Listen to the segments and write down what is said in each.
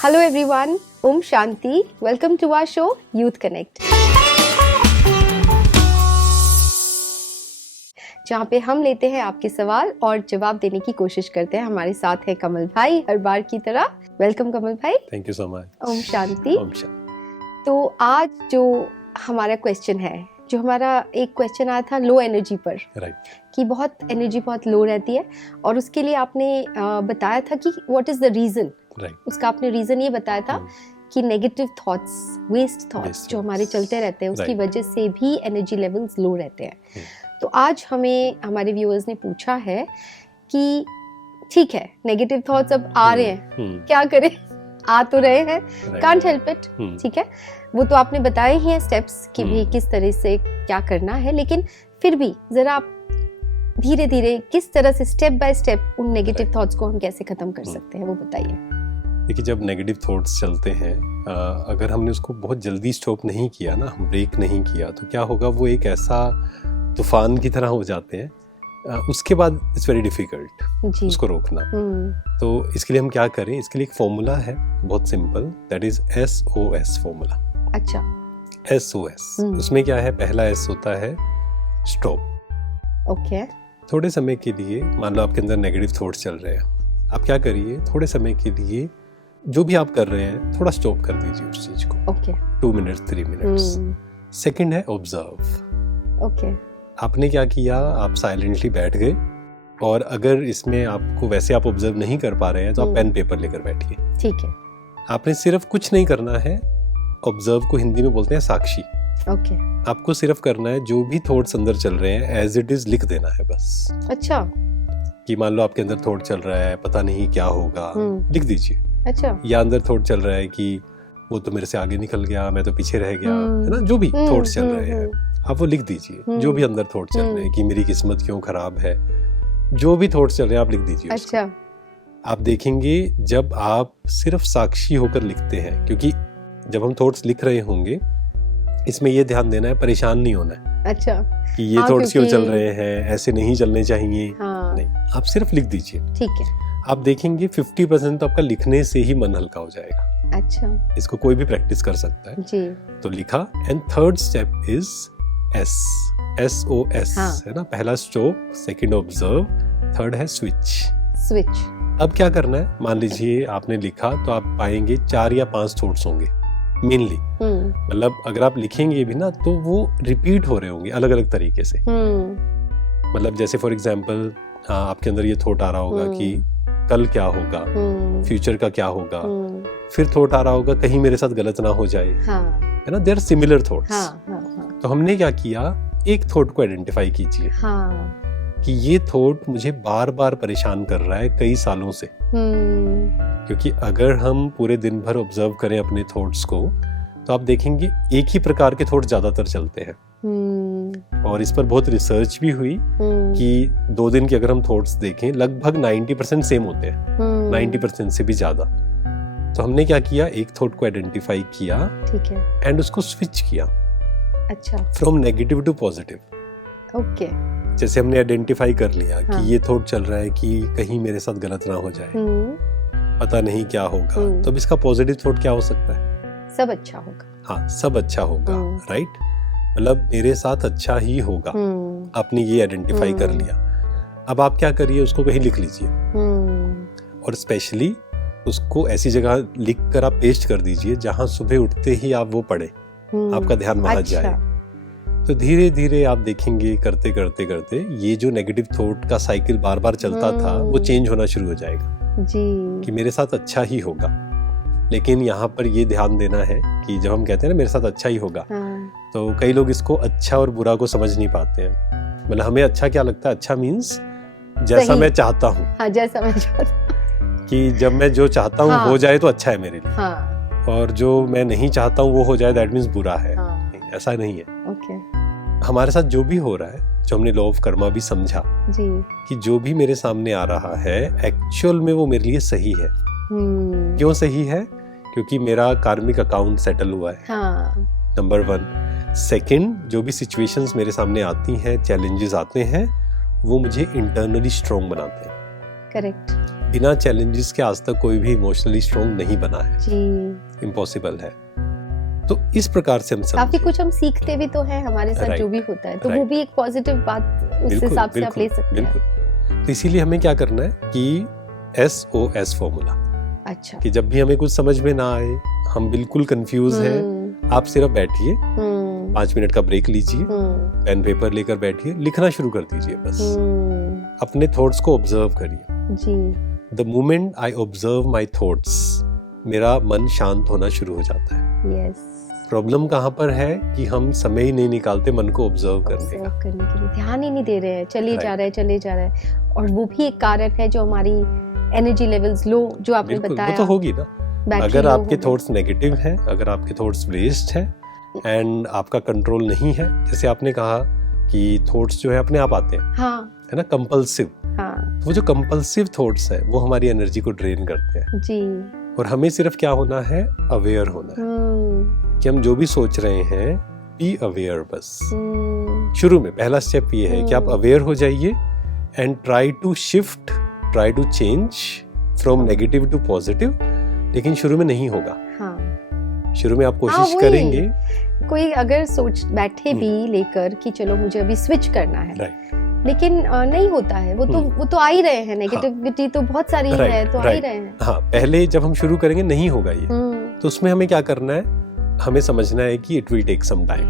Hello everyone, Om Shanti. Welcome to our show Youth Connect. जहाँ पे हम लेते हैं आपके सवाल और जवाब देने की कोशिश करते हैं. हमारे साथ है कमल भाई हर बार की तरह. वेलकम कमल भाई. Thank you so much. ओम शांति. ओम शांति. तो आज जो हमारा क्वेश्चन है, जो हमारा एक क्वेश्चन आया था लो एनर्जी पर, राइट, कि बहुत एनर्जी बहुत लो रहती है और उसके लिए आपने बताया था कि what is the reason. Right, उसका आपने रीजन ये बताया था कि नेगेटिव थॉट्स, वेस्ट थॉट्स जो हमारे चलते रहते हैं उसकी वजह से भी एनर्जी लेवल्स लो रहते हैं. तो आज हमें हमारे व्यूअर्स ने पूछा है कि ठीक है नेगेटिव थॉट्स अब आ रहे हैं, क्या करें, आ तो रहे हैं, कांट हेल्प इट. ठीक है, वो तो आपने बताए ही हैं स्टेप्स कि भी किस तरह से क्या करना है, लेकिन फिर भी जरा आप धीरे धीरे किस तरह से स्टेप बाय स्टेप उन नेगेटिव थॉट्स को हम कैसे खत्म कर सकते हैं वो बताइए. देखिए, जब नेगेटिव थॉट्स चलते हैं, अगर हमने उसको बहुत जल्दी स्टॉप नहीं किया ना, ब्रेक नहीं किया, तो क्या होगा, वो एक ऐसा तूफान की तरह हो जाते हैं. उसके बाद इट्स वेरी डिफिकल्ट उसको रोकना. तो इसके लिए हम क्या करें, इसके लिए एक फॉर्मूला है बहुत simple, that is SOS formula. अच्छा, SOS. उसमें क्या है, पहला S होता है स्टॉप. ओके. थोड़े समय के लिए, मान लो आपके अंदर नेगेटिव थॉट्स चल रहे हैं, आप क्या करिए, थोड़े समय के लिए जो भी आप कर रहे हैं थोड़ा स्टॉप कर दीजिए उस चीज को. ओके. 2 minutes 3 minutes. सेकंड है ऑब्जर्व. ओके. आपने क्या किया, आप साइलेंटली बैठ गए, और अगर इसमें आपको वैसे आप ऑब्जर्व नहीं कर पा रहे हैं तो आप पेन पेपर लेकर बैठिए. ठीक है. आपने सिर्फ कुछ नहीं करना है. ऑब्जर्व को हिंदी में बोलते हैं साक्षी. ओके. आपको सिर्फ करना है जो भी थॉट्स अंदर चल रहे हैं एज इट इज लिख देना है बस. अच्छा. कि मान लो आपके अंदर थॉट चल रहा है पता नहीं क्या होगा, लिख दीजिए. अच्छा. या अंदर थॉट चल रहा है कि वो तो मेरे से आगे निकल गया, मैं तो पीछे रह गया, है ना, जो भी थॉट्स चल रहे हैं आप वो लिख दीजिए. जो भी अंदर थॉट चल रहे हैं कि मेरी किस्मत क्यों खराब है, जो भी थॉट्स चल रहे हैं आप लिख दीजिए. अच्छा. आप देखेंगे जब आप सिर्फ साक्षी होकर लिखते हैं, क्योंकि जब हम थॉट्स लिख रहे होंगे इसमें ये ध्यान देना है, परेशान नहीं होना है. अच्छा. कि ये थॉट्स क्यों चल रहे हैं, ऐसे नहीं चलने चाहिए. नहीं, आप सिर्फ लिख दीजिए. ठीक है. आप देखेंगे 50% तो आपका लिखने से ही मन हल्का हो जाएगा. अच्छा. इसको कोई भी प्रैक्टिस कर सकता है जी. तो लिखा. And third step is SOS. है ना, पहला स्टॉप, सेकंड ऑब्जर्व, थर्ड है स्विच. अब क्या करना है, मान लीजिए आपने लिखा तो आप पाएंगे 4 या 5 थॉट्स होंगे मेनली. मतलब अगर आप लिखेंगे भी ना तो वो रिपीट हो रहे होंगे अलग अलग तरीके से. मतलब जैसे फॉर एग्जांपल आपके अंदर ये थॉट आ रहा होगा कि कल क्या होगा, फ्यूचर का क्या होगा. फिर थॉट आ रहा होगा कहीं मेरे साथ गलत ना हो जाए. है ना, देयर सिमिलर थॉट्स. तो हमने क्या किया, एक थॉट को आइडेंटिफाई कीजिए कि ये थॉट मुझे बार बार परेशान कर रहा है कई सालों से. क्योंकि अगर हम पूरे दिन भर ऑब्जर्व करें अपने थॉट्स को तो आप देखेंगे एक ही प्रकार के थॉट्स ज्यादातर चलते हैं. और इस पर बहुत रिसर्च भी हुई कि 2 दिन के अगर हम थॉट्स देखें लगभग 90% सेम होते हैं. 90% से भी ज्यादा. तो हमने क्या किया, एक थॉट को आइडेंटिफाई किया, ठीक है, एंड उसको स्विच किया. अच्छा. From negative to positive. Okay. जैसे हमने आइडेंटिफाई कर लिया कि ये थॉट चल रहा है कि कहीं मेरे साथ गलत ना हो जाए, पता नहीं क्या होगा, तो अब इसका पॉजिटिव थॉट क्या हो सकता है, सब अच्छा होगा. हाँ, सब अच्छा होगा. राइट, मतलब मेरे साथ अच्छा ही होगा. आपने ये आइडेंटिफाई कर लिया. अब आप क्या करिए, उसको कहीं लिख लीजिए. और स्पेशली उसको ऐसी जगह लिख कर आप पेस्ट कर दीजिए जहां सुबह उठते ही आप वो पढ़े, आपका ध्यान वहां जाए. तो धीरे धीरे आप देखेंगे करते करते करते ये जो नेगेटिव थॉट का साइकिल बार बार चलता था वो चेंज होना शुरू हो जाएगा जी. कि मेरे साथ अच्छा ही होगा. लेकिन यहाँ पर ये ध्यान देना है कि जब हम कहते हैं ना मेरे साथ अच्छा ही होगा, तो कई लोग इसको अच्छा और बुरा को समझ नहीं पाते हैं. मतलब हमें अच्छा क्या लगता है, अच्छा मीन्स जैसा मैं चाहता हूँ. हाँ, जैसा मैं चाहता कि जब मैं जो चाहता हूँ हो जाए तो अच्छा है मेरे लिए. और जो मैं नहीं चाहता हूँ वो हो जाए दैट मीन्स बुरा है. ऐसा नहीं है. ओके. हमारे साथ जो भी हो रहा है, जो हमने लॉ ऑफ कर्मा भी समझा जी, कि जो भी मेरे सामने आ रहा है एक्चुअल में वो मेरे लिए सही है. क्यों सही है, क्योंकि मेरा कार्मिक अकाउंट सेटल हुआ है. नंबर 1. सेकंड, जो भी सिचुएशंस मेरे सामने आती हैं, चैलेंजेस आते हैं, वो मुझे इंटरनली स्ट्रॉन्ग बनाते हैं. करेक्ट. बिना चैलेंजेस के आज तक कोई भी इमोशनली स्ट्रॉन्ग नहीं बना है जी, इम्पॉसिबल है। तो इस प्रकार से हम काफी कुछ हम सीखते भी तो हैं हमारे साथ जो भी होता है, तो वो भी एक पॉजिटिव बात उस हिसाब से आप ले सकते हैं। तो इसीलिए हमें क्या करना है कि SOS फॉर्मूला। अच्छा, कि जब भी हमें कुछ समझ में ना आए, हम बिल्कुल कंफ्यूज हैं, आप सिर्फ बैठिए, 5 मिनट का ब्रेक लीजिए, पेन पेपर लेकर बैठिए, लिखना शुरू कर दीजिए, बस अपने थॉट्स को ऑब्जर्व करिए जी। The moment I observe my thoughts, मेरा मन शांत होना शुरू हो जाता है। yes. प्रॉब्लम कहाँ पर है कि हम समय ही नहीं निकालते मन को ऑब्जर्व करने के लिए, ध्यान ही नहीं दे रहे हैं, चले जा रहे हैं, और वो भी एक कारण है जो हमारी एनर्जी लेवल्स लो, जो आपने बताया, वो तो होगी ना। अगर आपके थॉट्स नेगेटिव हैं, अगर आपके थॉट्स वेस्ट है एंड आपका कंट्रोल नहीं है, जैसे आपने कहा कि थॉट्स जो है अपने आप आते हैं, हाँ, है ना, कंपल्सिव, हाँ, वो जो कंपल्सिव थॉट्स हैं वो हमारी एनर्जी को ड्रेन करते हैं जी। और हमें सिर्फ क्या होना है, अवेयर होना है कि हम जो भी सोच रहे हैं, बी अवेयर। बस शुरू में पहला स्टेप ये है कि आप अवेयर हो जाइए and try to shift, try to change from negative to positive. लेकिन शुरू में नहीं होगा, हाँ। शुरू में आप कोशिश करेंगे, कोई अगर सोच बैठे भी लेकर कि चलो मुझे अभी स्विच करना है, लेकिन नहीं होता है, वो तो आ ही रहे हैं, नेगेटिविटी तो बहुत सारी है, तो आ ही रहे हैं। हाँ, पहले जब हम शुरू करेंगे नहीं होगा ये, तो उसमें हमें क्या करना है, हमें समझना है कि it will take some time.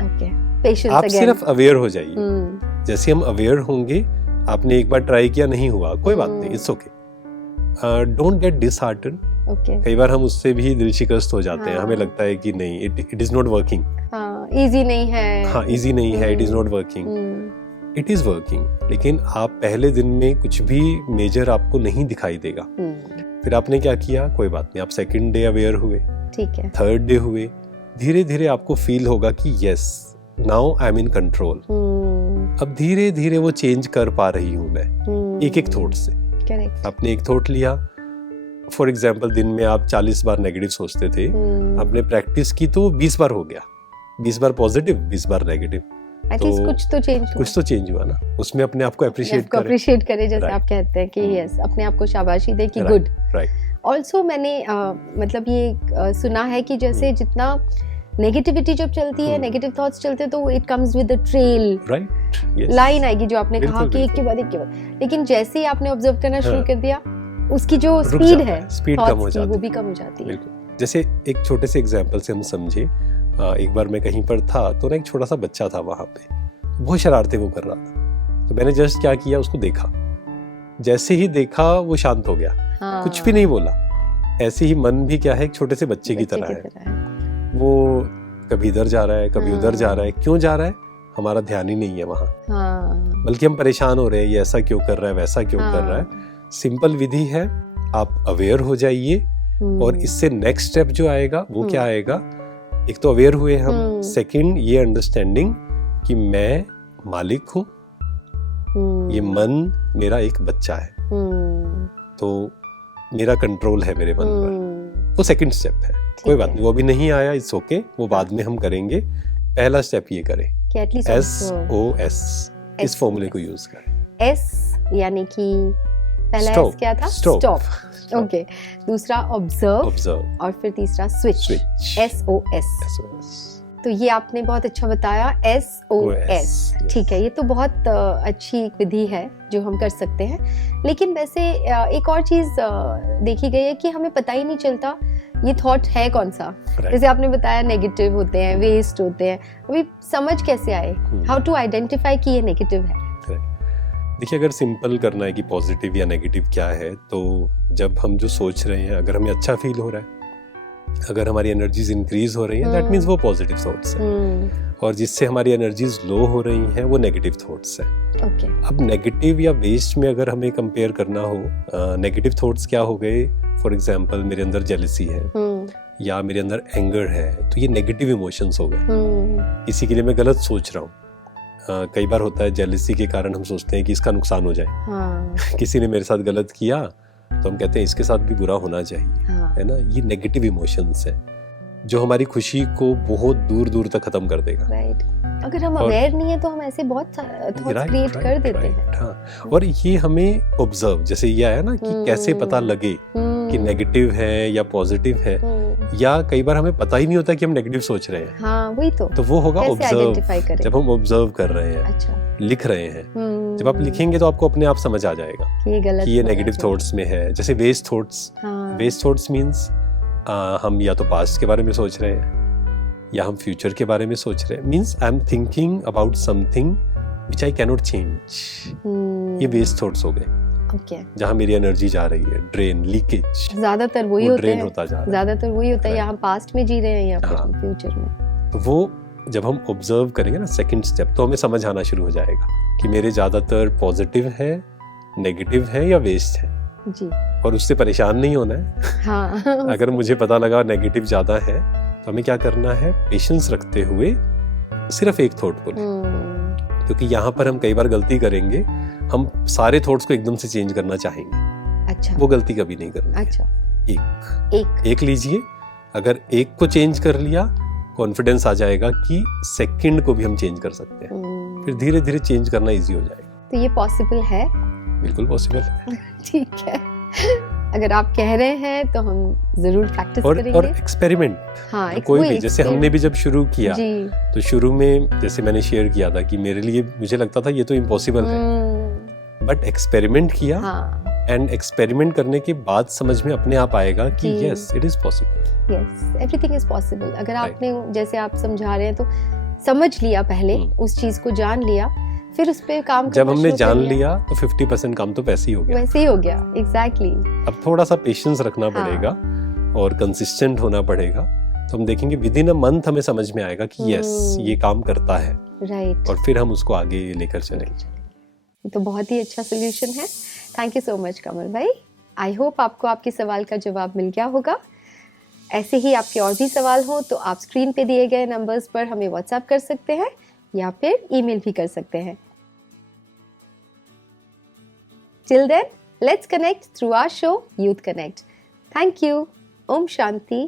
Okay, patience आप सिर्फ अवेयर हो जाइए। जैसे हम अवेयर होंगे, आपने एक बार ट्राई किया, नहीं हुआ, कोई बात नहीं, it's okay, don't get dishearten. कई बार हम उससे भी दिल शिकस्त हो जाते हैं, हमें लगता है कि नहीं, it is not working, easy नहीं है, हाँ, इजी नहीं है, it is not working, it is working. लेकिन आप पहले दिन में कुछ भी मेजर आपको नहीं दिखाई देगा। फिर आपने क्या किया, कोई बात नहीं, आप सेकंड डे अवेयर हुए, ठीक है, थर्ड डे हुए, धीरे धीरे आपको फील होगा कि yes, now I am in control. अब धीरे धीरे वो चेंज कर पा रही हूँ मैं, एक एक थॉट से। आपने एक थॉट लिया, फॉर एग्जाम्पल दिन में आप 40 बार नेगेटिव सोचते थे, आपने प्रैक्टिस की तो 20 बार हो गया, 20 बार पॉजिटिव, 20 बार नेगेटिव, तो कुछ तो चेंज हुआ ना। उसमें अपने आप को अप्रिशिएट करें, जैसे आप कहते हैं कि यस, अपने आप को शाबाशी दे कि गुड। ऑल्सो मैंने मतलब ये सुना है कि जैसे जितना नेगेटिविटी जब चलती है, नेगेटिव थॉट्स चलते हैं, तो it comes with the trail, line आएगी जो आपने कहा कि एक के बाद एक के बाद, लेकिन जैसे ही आपने ऑब्जर्व करना शुरू कर दिया, उसकी जो स्पीड कम हो जाती है, वो भी कम हो जाती है। जैसे एक छोटे से एग्जांपल से हम समझे, एक बार मैं कहीं पर था, तो ना एक छोटा सा बच्चा था वहां पे, बहुत शरारतें वो कर रहा था, तो मैंने जस्ट क्या किया, उसको देखा, जैसे ही देखा वो शांत हो गया, कुछ भी नहीं बोला। ऐसे ही मन भी क्या है, एक छोटे से बच्चे की तरह है, वो कभी इधर जा रहा है, कभी उधर जा रहा है, क्यों जा रहा है, हमारा ध्यान ही नहीं है वहां, बल्कि हम परेशान हो रहे हैं, ये ऐसा क्यों कर रहा है, वैसा क्यों कर रहा है। सिंपल विधि है, आप अवेयर हो जाइए, और इससे नेक्स्ट स्टेप जो आएगा वो क्या आएगा, एक तो अवेयर हुए हम, सेकंड ये अंडरस्टैंडिंग कि मैं मालिक हूँ, ये मन मेरा एक बच्चा है, तो मेरा कंट्रोल है मेरे मन पर, वो सेकंड स्टेप है। कोई बात नहीं, वो भी नहीं आया, इट्स ओके, वो बाद में हम करेंगे। पहला स्टेप ये करें, SOS, इस फॉर्मूले को यूज करें। S यानी कि पहला S क्या था, स्टॉप, ओके, दूसरा ऑब्जर्व, और फिर तीसरा स्विच, SOS। तो ये आपने बहुत अच्छा बताया, SOS, ठीक है, ये तो बहुत अच्छी एक विधि है जो हम कर सकते हैं। लेकिन वैसे एक और चीज देखी गई है कि हमें पता ही नहीं चलता ये थॉट है कौन सा, जैसे आपने बताया नेगेटिव होते हैं, वेस्ट होते हैं, अभी समझ कैसे आए, हाउ टू आइडेंटिफाई कि ये नेगेटिव है। देखिए, अगर सिंपल करना है कि पॉजिटिव या नेगेटिव क्या है, तो जब हम जो सोच रहे हैं, अगर हमें अच्छा फील हो रहा है, अगर हमारी एनर्जीज इंक्रीज हो रही हैं, दैट मींस वो पॉजिटिव थॉट्स हैं, और जिससे हमारी एनर्जीज लो हो रही हैं, वो नेगेटिव थॉट्स हैं। अब नेगेटिव या वेस्ट में अगर हमें कंपेयर करना हो, नेगेटिव थॉट्स क्या हो गए, फॉर एग्जांपल मेरे अंदर जेलसी है, या मेरे अंदर एंगर है, तो ये नेगेटिव इमोशंस हो गए, इसी के लिए मैं गलत सोच रहा हूँ। कई बार होता है जेलसी के कारण हम सोचते हैं कि इसका नुकसान हो जाए, किसी ने मेरे साथ गलत किया तो हम कहते हैं इसके साथ भी बुरा होना चाहिए, है ना, ये नेगेटिव इमोशंस है। जो हमारी खुशी को बहुत दूर दूर तक खत्म कर देगा। राइट। अगर हम अवेयर नहीं है तो हम ऐसे बहुत थॉट्स क्रिएट कर देते हैं। हाँ, और ये हमें ऑब्जर्व, जैसे ये आया ना कि कैसे पता लगे कि नेगेटिव है या पॉजिटिव है, या कई बार हमें पता ही नहीं होता कि हम नेगेटिव सोच रहे हैं। हाँ, वही तो वो होगा ऑब्जर्व। जब हम ऑब्जर्व कर रहे हैं, अच्छा, लिख रहे हैं, जब आप लिखेंगे तो आपको अपने आप समझ आ जाएगा कि ये नेगेटिव थॉट्स में है। जैसे waste thoughts, waste thoughts means हम या तो पास्ट के बारे में सोच रहे हैं या हम फ्यूचर के बारे में सोच रहे हैं। Means I am thinking about something which I cannot change. ये वेस्ट थॉट्स हो गए। Okay. जहाँ मेरी एनर्जी जा रही है, ड्रेन, लीकेज, ज्यादातर वही होता है, होता जा रहा है। ज्यादातर वही होता है, या हम पास्ट में जी रहे हैं या फिर फ्यूचर में। तो वो जब हम ऑब्जर्व करेंगे ना सेकंड स्टेप, तो हमें समझ आना शुरू हो जाएगा कि मेरे ज्यादातर पॉजिटिव है, नेगेटिव है या वेस्ट है जी। और उससे परेशान नहीं होना है। हाँ। अगर मुझे पता लगा नेगेटिव ज्यादा है तो हमें क्या करना है, पेशेंस रखते हुए सिर्फ एक थॉट को लें, क्योंकि यहाँ पर हम कई बार गलती करेंगे, हम सारे थॉट्स को एकदम से चेंज करना चाहेंगे। अच्छा। वो गलती कभी नहीं करनी। अच्छा। एक लीजिए, अगर एक को चेंज कर लिया, कॉन्फिडेंस आ जाएगा कि सेकंड को भी हम चेंज कर सकते हैं। फिर धीरे धीरे चेंज करना इजी हो जाएगा। तो ये पॉसिबल है? बिल्कुल पॉसिबल है। ठीक है, अगर आप कह रहे हैं तो हम जरूर प्रैक्टिस करेंगे। और एक्सपेरिमेंट, हाँ, कोई भी, जैसे हमने भी जब शुरू किया तो शुरू में जैसे मैंने शेयर किया था कि मेरे लिए मुझे लगता था ये तो इम्पॉसिबल है, बट एक्सपेरिमेंट किया, एंड एक्सपेरिमेंट करने के बाद समझ में अपने आप आएगा कि yes, it is possible. Yes, everything is possible. अगर आपने, जैसे आप समझा रहे हैं, तो समझ लिया पहले, उस चीज को जान लिया, फिर उस पे काम करना। जब हमने जान लिया तो 50% काम तो वैसे ही हो गया। एग्जैक्टली। अब थोड़ा सा पेशेंस रखना पड़ेगा और कंसिस्टेंट होना पड़ेगा, तो हम देखेंगे विद इन अ मंथ हमें समझ में आएगा कि यस, ये काम करता है। राइट। और फिर हम उसको आगे लेकर चलेंगे। तो बहुत ही अच्छा सोल्यूशन है। थैंक यू सो मच कमल भाई। आई होप आपको आपके सवाल का जवाब मिल गया होगा। ऐसे ही आपके और भी सवाल हो तो आप स्क्रीन पे दिए गए नंबर्स पर हमें व्हाट्सएप कर सकते हैं या फिर ईमेल भी कर सकते हैं। Till then, let's connect through our show Youth Connect. Thank you. Om Shanti.